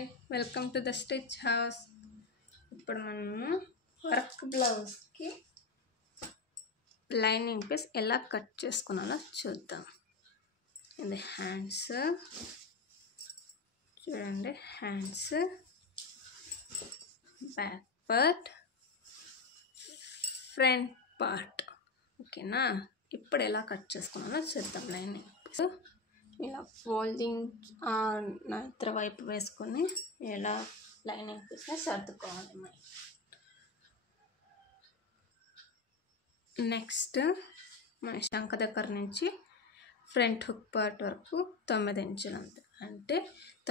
Hi welcome to the stitch house. ఇప్పుడు మనము work బ్లౌజ్కి లైనింగ్ పీస్ ఎలా కట్ చేసుకున్నానో చూద్దాం. ఇది హ్యాండ్స్ చూడండి, hands, back part, front part. ఓకేనా, ఇప్పుడు ఎలా కట్ చేసుకున్నానో చూద్దాం. లైనింగ్ పీస్ ఇలా ఫోల్డింగ్ ఇతర వైపు వేసుకొని ఇలా లైనింగ్ పీస్ని సర్దుకోవాలి. నెక్స్ట్ మన శంఖ దగ్గర నుంచి ఫ్రంట్ హుక్ పార్ట్ వరకు 9 ఇంచులు అంతే, అంటే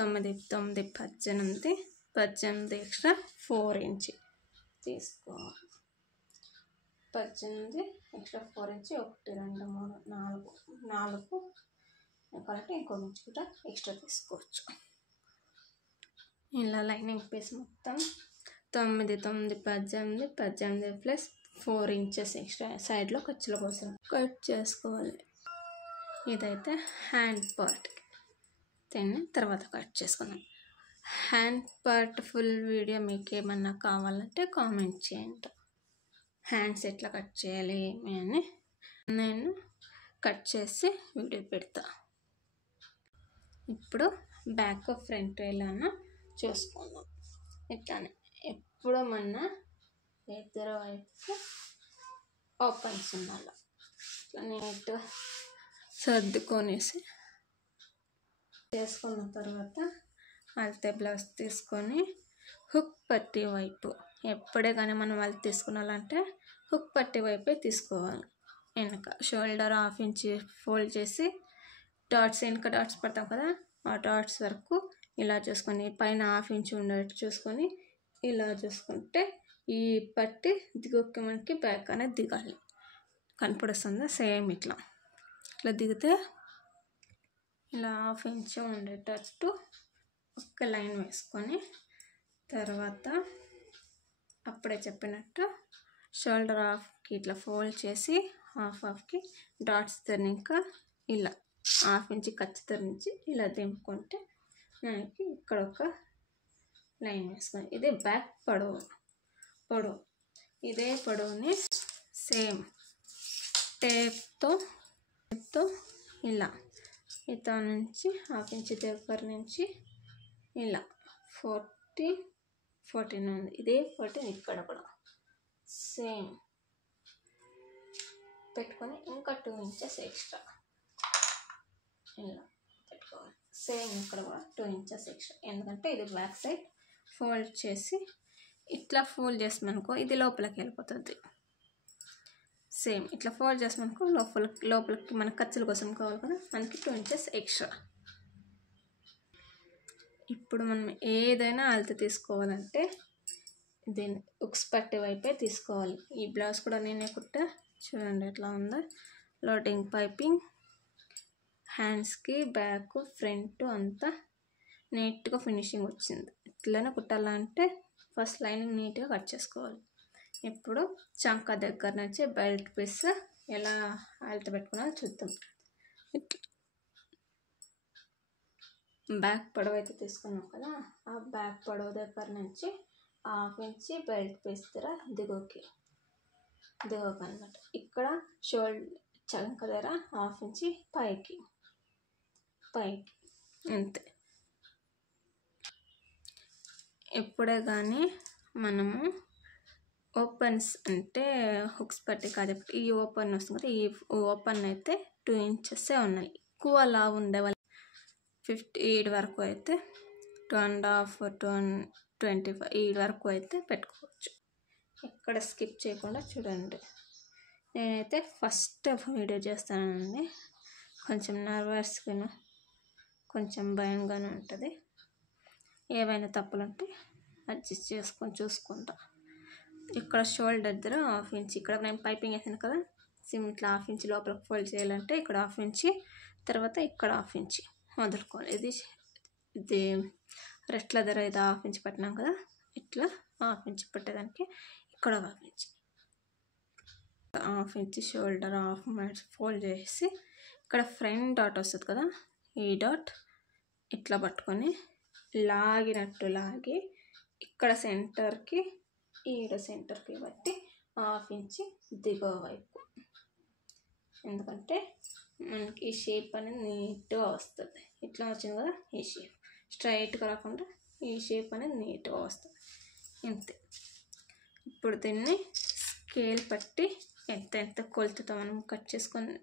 9 9 18 18 ఎక్స్ట్రా 4 ఇంచ్ తీసుకోవాలి. 18 ఎక్స్ట్రా 4 ఇంచ్ 1 2 3 4 కాబట్టి ఇంకో ఇంచు కూడా ఎక్స్ట్రా తీసుకోవచ్చు. ఇలా లైనింగ్ పీస్ మొత్తం 9 9 18 18 ప్లస్ 4 ఇంచెస్ ఎక్స్ట్రా సైడ్లో ఖర్చుల కోసం కట్ చేసుకోవాలి. ఇదైతే హ్యాండ్ పార్ట్కి, దీన్ని తర్వాత కట్ చేసుకున్నాం. హ్యాండ్ పార్ట్ ఫుల్ వీడియో మీకు ఏమన్నా కావాలంటే కామెంట్ చేయండి. హ్యాండ్స్ ఎట్లా కట్ చేయాలి ఏమి అని నేను కట్ చేసి వీడియో పెడతా. ఇప్పుడు బ్యాక్ ఫ్రంట్ ఎలానో చూసుకుందాం. ఇట్లానే ఎప్పుడు మన ఇద్దరు వైపు ఓపెన్స్ ఉండాలి. ఇట్లా నీట్గా సర్దుకొనేసి చేసుకున్న తర్వాత అల్తే బ్లౌజ్ తీసుకొని హుక్ పట్టీ వైపు, ఎప్పుడే కానీ మనం అల్తే తీసుకున్నాలంటే హుక్ పట్టీ వైపే తీసుకోవాలి. వెనక షోల్డర్ 1/2 ఇంచ్ ఫోల్డ్ చేసి డాట్స్, వెనక డాట్స్ పడతాం కదా, ఆ డాట్స్ వరకు ఇలా చూసుకొని పైన 1/2 ఇంచ్ ఉండేట్టు చూసుకొని ఇలా చూసుకుంటే ఈ పట్టి దిగొక్క మనకి బ్యాక్ అనేది దిగాలి. కనపడుతుందా? సేమ్ ఇట్లా దిగితే ఇలా 1/2 ఇంచ్ ఉండేటట్టు ఒక లైన్ వేసుకొని తర్వాత అప్పుడే చెప్పినట్టు షోల్డర్ 1/2కి ఇట్లా ఫోల్డ్ చేసి 1/2కి డాట్స్ ఇంకా ఇలా 1/2 ఇంచ్ ఖర్చు నుంచి ఇలా దింపుకుంటే మనకి ఇక్కడ ఒక లైన్ వేసుకొని, ఇదే బ్యాక్ పొడవు. ఇదే పొడవుని సేమ్ టేప్తో ఇలా ఇత నుంచి 1/2 ఇంచ్ దగ్గర నుంచి ఇలా 14 ఉంది, ఇదే 14 ఇక్కడ కూడా సేమ్ పెట్టుకొని ఇంకా 2 ఇంచెస్ ఎక్స్ట్రా ఇలా పెట్టుకోవాలి. సేమ్ ఇక్కడ కూడా 2 ఇంచెస్ ఎక్స్ట్రా, ఎందుకంటే ఇది బ్యాక్ సైడ్ ఫోల్డ్ చేసి ఇట్లా ఫోల్డ్ చేసామనుకో ఇది లోపలికి వెళ్ళిపోతుంది. సేమ్ ఇట్లా ఫోల్డ్ చేసామనుకో లోపలికి మన ఖర్చుల కోసం కావాలి కదా, మనకి 2 ఇంచెస్ ఎక్స్ట్రా. ఇప్పుడు మనం ఏదైనా అలత తీసుకోవాలంటే దీన్ని ఉక్స్ పట్టే వైపే తీసుకోవాలి. ఈ బ్లౌజ్ కూడా నేనే కుట్టా, చూడండి ఎట్లా ఉందో. లోడింగ్ పైపింగ్, హ్యాండ్స్కి బ్యాక్ ఫ్రంట్ అంతా నీట్గా ఫినిషింగ్ వచ్చింది. ఇట్లనే కుట్టాలంటే ఫస్ట్ లైనింగ్ నీట్గా కట్ చేసుకోవాలి. ఇప్పుడు చంక దగ్గర నుంచి బెల్ట్ పీస్ ఎలా అలత పెట్టుకున్నారో చూద్దాం. బ్యాక్ పొడవు అయితే తీసుకున్నాం కదా, ఆ బ్యాక్ పొడవు దగ్గర నుంచి 1/2 ఇంచ్ బెల్ట్ పీస్ దగ్గర దిగోక అన్నమాట. ఇక్కడ చంక దగ్గర 1/2 ఇంచ్ పైకి అంతే. ఎప్పుడే కానీ మనము ఓపెన్స్ అంటే హుక్స్ పట్టి కాదు, ఈ ఓపెన్ వస్తుంది కదా, ఈ ఓపెన్ అయితే 2 ఇంచెస్ ఉన్నాయి. ఎక్కువ లావు ఉండే వాళ్ళు 58 వరకు అయితే 2.5 25 వరకు అయితే పెట్టుకోవచ్చు. ఎక్కడ స్కిప్ చేయకుండా చూడండి. నేనైతే ఫస్ట్ వీడియో చేస్తానండి, కొంచెం నర్వస్గాను కొంచెం భయంగానే ఉంటుంది. ఏవైనా తప్పులు ఉంటే అడ్జస్ట్ చేసుకొని చూసుకుంటా. ఇక్కడ షోల్డర్ దగ్గర 1/2 ఇంచ్, ఇక్కడ నేను పైపింగ్ వేసాను కదా, ఇట్లా 1/2 ఇంచ్ లోపలికి ఫోల్డ్ చేయాలంటే ఇక్కడ 1/2 ఇంచ్, తర్వాత ఇక్కడ 1/2 ఇంచ్ వదులుకోవాలి. ఇది రెట్ల దగ్గర ఇది 1/2 ఇంచ్ పట్టినాం కదా, ఇట్లా 1/2 ఇంచ్ పట్టేదానికి ఇక్కడ 1/2 ఇంచ్, 1/2 ఇంచ్ షోల్డర్ 1/2 ఫోల్డ్ చేసి ఇక్కడ ఫ్రంట్ డాట్ వస్తుంది కదా, ఈ డాట్ ఇట్లా పట్టుకొని లాగినట్టు లాగి ఇక్కడ సెంటర్కి ఈడ సెంటర్కి బట్టి 1/2 ఇంచ్ దిగువ వైపు, ఎందుకంటే మనకి ఈ షేప్ అనేది నీట్గా వస్తుంది. ఇట్లా వచ్చింది కదా, ఈ షేప్ స్ట్రైట్గా రాకుండా ఈ షేప్ అనేది నీట్గా వస్తుంది. ఇంతే. ఇప్పుడు దీన్ని స్కేల్ పట్టి ఎంత కొలతతో మనం కట్ చేసుకొని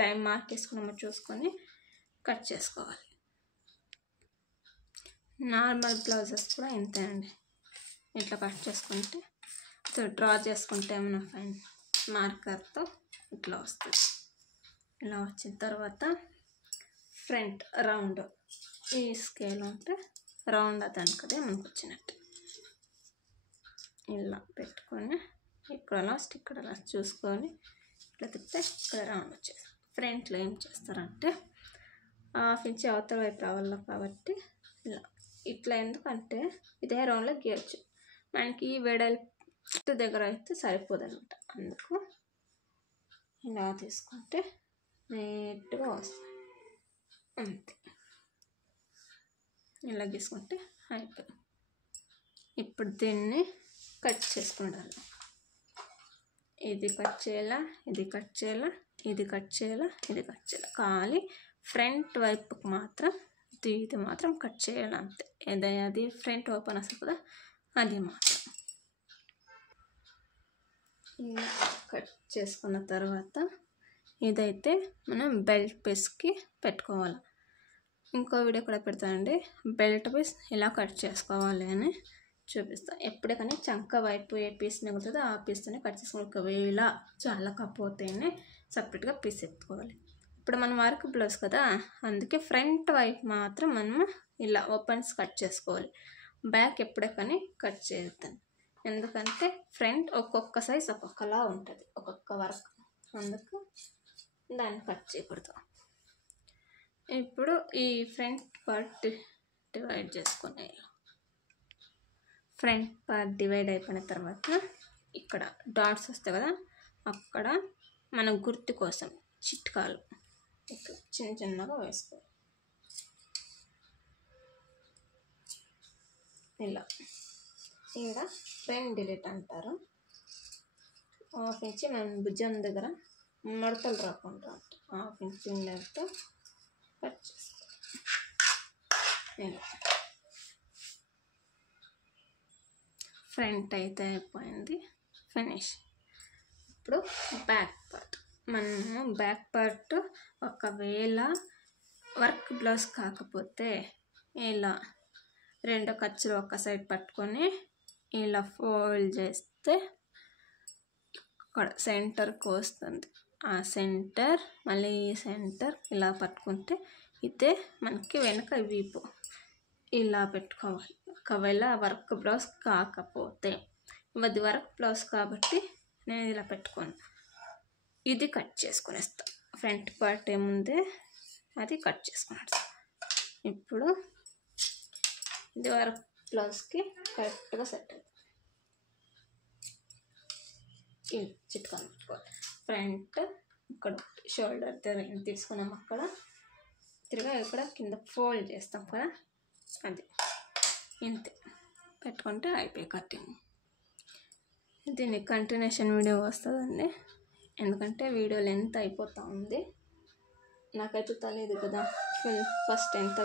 లైన్ మార్క్ వేసుకున్నామో చూసుకొని కట్ చేసుకోవాలి. నార్మల్ బ్లౌజెస్ కూడా ఇంతే అండి. ఇట్లా కట్ చేసుకుంటే డ్రా చేసుకుంటే మనం ఫైన్ మార్కర్తో ఇట్లా వస్తుంది. ఇలా వచ్చిన తర్వాత ఫ్రంట్ రౌండ్ ఈ స్కేల్ ఉంటే రౌండ్ దానికదే మనకు వచ్చినట్టు ఇలా పెట్టుకొని ఇక్కడ లాస్ట్ ఇక్కడ లాస్ట్ చూసుకొని ఇట్లా తిప్పితే ఇక్కడ రౌండ్ వచ్చేది. ఫ్రంట్లో ఏం చేస్తారంటే 1/2 ఇంచ్ అవతల వైపు రావాలి కాబట్టి ఇలా ఇట్లా, ఎందుకంటే ఇదే రౌండ్లో గీయచ్చు. మనకి వెడల్పు దగ్గర అయితే సరిపోదు అనమాట. అందుకు ఇలా తీసుకుంటే నీట్గా వస్తుంది. అంతే, ఇలా గీసుకుంటే అయిపోయింది. ఇప్పుడు దీన్ని కట్ చేసుకుంటాను. ఇది కట్ చేయాలా, ఇది కట్ చేయాలా, ఇది కట్ చేయాలా, ఇది కట్ చేయాలి. ఖాళీ ఫ్రంట్ వైపుకి మాత్రం ఇది మాత్రం కట్ చేయాలి అంతే. అది ఫ్రంట్ ఓపెన్ వస్తుంది కదా, అది మాత్రం ఇలా కట్ చేసుకున్న తర్వాత ఇదైతే మనం బెల్ట్ పీస్కి పెట్టుకోవాలి. ఇంకో వీడియో కూడా పెడతానండి, బెల్ట్ పీస్ ఇలా కట్ చేసుకోవాలి అని చూపిస్తాను. ఎప్పుడే కానీ చంక వైపు ఏ పీస్ మిగులుతుందో ఆ పీస్తోనే కట్ చేసుకోవాలి. ఒకవేళ చాలకపోతేనే సపరేట్గా పీస్ ఎత్తుకోవాలి. ఇప్పుడు మనం వర్క్ బ్లౌజ్ కదా, అందుకే ఫ్రంట్ వైపు మాత్రం మనము ఇలా ఓపెన్స్ కట్ చేసుకోవాలి. బ్యాక్ ఎప్పుడే కానీ కట్ చేద్దాం, ఎందుకంటే ఫ్రంట్ ఒక్కొక్క సైజ్ ఒక్కొక్కలా ఉంటుంది, ఒక్కొక్క వర్క్, అందుకు దాన్ని కట్ చేయకూడదు. ఇప్పుడు ఈ ఫ్రంట్ పార్ట్ డివైడ్ చేసుకునే, ఫ్రంట్ పార్ట్ డివైడ్ అయిపోయిన తర్వాత ఇక్కడ డాట్స్ వస్తాయి కదా, అక్కడ మన గుర్తు కోసం చిట్కాలు ఇక్కడ చిన్న చిన్నగా వేసుకోవాలి. ఇలా ఇక్కడ ఫ్రంట్ డిలీట్ అంటారు. 1/2 ఇంచ్ మనం భుజం దగ్గర మడతలు రాకుండా 1/2 ఇంచ్ ఉండేతో కట్ చేసుకోవాలి. ఇలా ఫ్రంట్ అయితే అయిపోయింది, ఫినిష్. ఇప్పుడు బ్యాక్ పార్ట్, మనము బ్యాక్ పార్ట్ ఒకవేళ వర్క్ బ్లౌజ్ కాకపోతే ఇలా 2 ఖర్చులు ఒక సైడ్ పట్టుకొని ఇలా ఫోల్డ్ చేస్తే ఇక్కడ సెంటర్కి వస్తుంది. ఆ సెంటర్ మళ్ళీ సెంటర్ ఇలా పట్టుకుంటే ఇదే మనకి వెనక వీపు ఇలా పెట్టుకోవాలి. ఒకవేళ వర్క్ బ్లౌజ్ కాకపోతే, ఇది వర్క్ బ్లౌజ్ కాబట్టి నేను ఇలా పెట్టుకోను, ఇది కట్ చేసుకునేస్తాను. ఫ్రంట్ పార్ట్ ఏముంది అది కట్ చేసుకునేస్తాను. ఇప్పుడు ఇది వర్క్ బ్లౌజ్కి కరెక్ట్గా సెట్ అవుతుంది. చిట్కా పెట్టుకోవాలి. ఫ్రంట్ ఇక్కడ షోల్డర్ దగ్గర తీసుకున్నాం, అక్కడ తిరిగా ఇక్కడ కింద ఫోల్డ్ చేస్తాం కదా, అది ఇంతే పెట్టుకుంటే అయిపోయి కటింగ్. దీన్ని కంటిన్యూషన్ వీడియో వస్తుందండి, ఎందుకంటే వీడియో లెంత్ అయిపోతూ ఉంది. నాకైతే తెలియదు కదా ఫస్ట్ ఎంత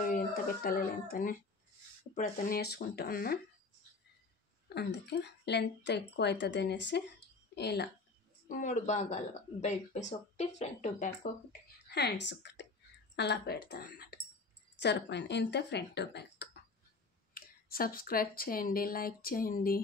పెట్టాలి లెంత్ అని, ఇప్పుడు అతను నేర్చుకుంటూ ఉన్నా, అందుకే లెంత్ ఎక్కువ అవుతుంది అనేసి ఇలా 3 భాగాలుగా బెల్ట్ పీస్ ఒకటి, ఫ్రంట్ బ్యాక్ ఒకటి, హ్యాండ్స్ ఒకటి అలా పెడతాను అన్నమాట. సరిపోయింది, ఇంతే ఫ్రంట్ బ్యాక్. సబ్స్క్రైబ్ చేయండి, లైక్ చేయండి.